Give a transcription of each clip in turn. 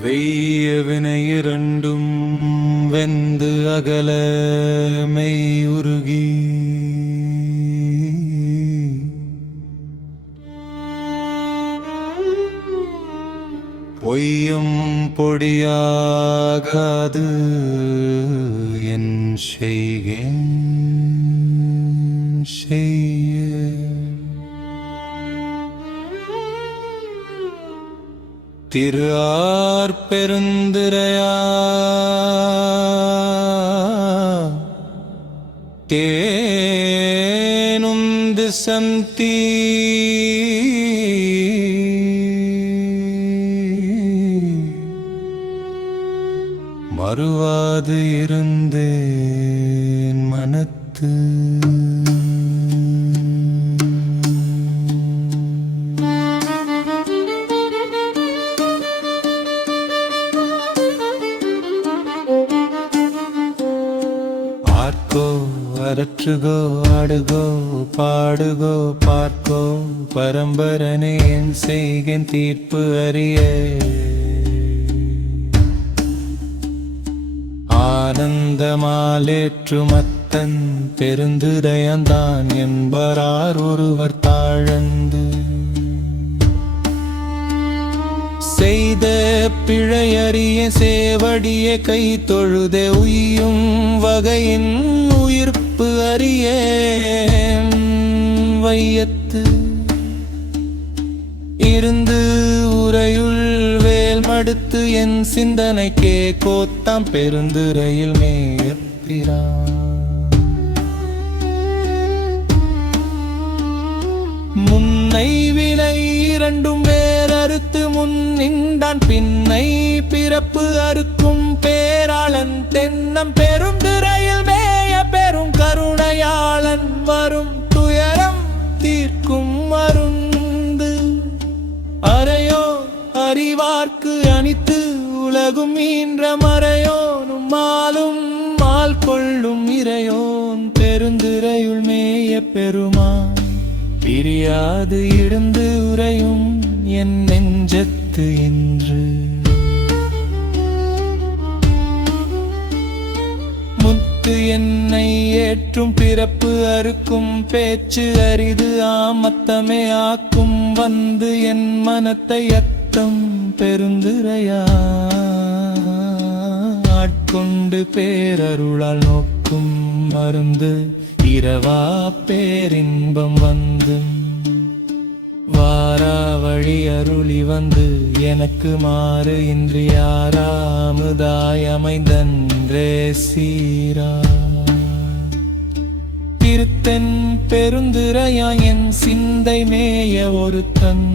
வெய்ய வினை இரண்டும் வெந்து அகல மெய் உருகி பொய்யும் பொடியாகாது என் செய்கேன் செய்ய திரு ஆர்பெருந்திரையா தேனுந்து சந்தி மறுவாது இருந்தேன் மனத்து ஆர்க்கோ அரற்றுகோ ஆடுகோ பாடுகோ பார்க்கோ பரம்பரனே என் செய்கேன் தீர்ப்பு அறிய ஆனந்தமாலேற்றும் அத்தன் பெருந்துரையந்தான் என்பரார் ஒருவர் தாழந்து செய்த பிழையறிய சேவடிய கை தொழுதே உய்யும் வகையின் உயிர்ப்பு அறிய வையத்து இருந்து உரையுள் வேல் மடுத்து என் சிந்தனைக்கே கோத்தாம் பெருந்துரையில் மேயப்பிரான் முன்னை வினை இரண்டும் வேறறுத்து முன் நின்றான் பின்னை பிறப்பு அறுக்கும் பேராளன் தென்னம் பெரும் திரையில் மேய பெரும் கருணையாளன் வரும் துயரம் தீர்க்கும் மருந்து அறையோ அறிவார்க்கு அணித்து உலகும் ஈன்ற மறையோனும் மாலும் மால் கொள்ளும் இறையோன் பெருந்திரையுள் மேய பெருமான் பிரியாது இருந்து உரையும் என் நெஞ்சத்து என்று முத்து என்னை ஏற்றும் பிறப்பு அறுக்கும் பேச்சு அரிது ஆமத்தமே ஆக்கும் வந்து என் மனத்தை அத்தம் பெருந்திரையா ஆட்கொண்டு பேரருளால் நோக்கும் மருந்து இரவா பேரின்பம் வந்து வாரா வழி அருளி வந்து எனக்கு மாறு இன்றி யாராமுதாய் அமைந்தன்றே சீரா திருத்தன் பெருந்திரையா என் சிந்தை மேய ஒருத்தன்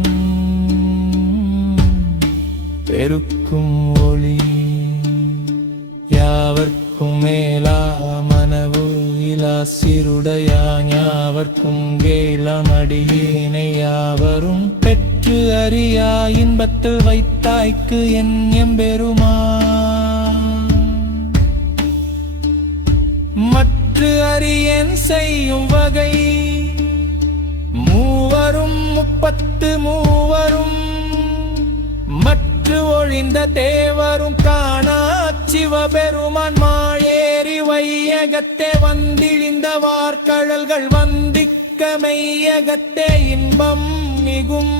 பெருக்கும் ஒளி யாவர்க்கும் மேலா மனவு சிறுடையா ஞாவர்க்கும் கேலாம் அடியேனை யாவரும் பெற்று அறியா இன்பத்தில் வைத்தாய்க்கு என் எம்பெருமான் மற்ற அறியேன் செய்யும் வகை மூவரும் 33 மற்ற ஒழிந்த தேவரும் காணா சிவபெருமான் மாழேறி வையகத்தே வந்திழிந்த வார்கழல்கள் வந்திக்க மெய்யகத்தே இன்பம் மிகும்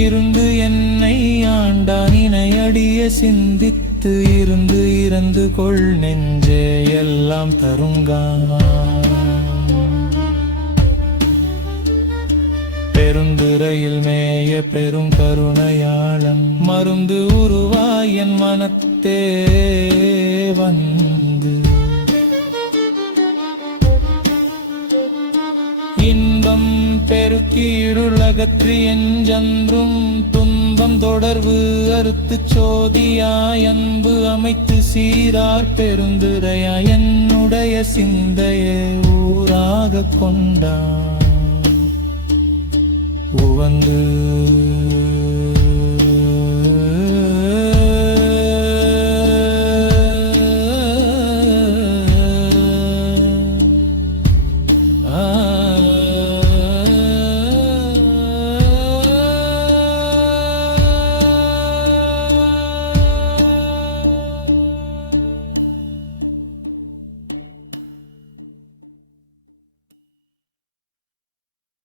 இருந்து என்னை ஆண்டான் இணையடிய சிந்தித்து இருந்து இறந்து கொள் நெஞ்சே எல்லாம் தருங்கான் பெருந்துரையில் மேய பெரும் கருணையாளன் மருந்து உருவாய் என் மனத்தே வந்து இன்பம் பெருக்கி இருளகற்றி எஞ்சன்றும் துன்பம் தொடர்பு அறுத்து சோதியாய் அன்பு அமைத்து சீரார் பெருந்துரையா என்னுடைய சிந்தையை ஊராக கொண்டான் உவந்து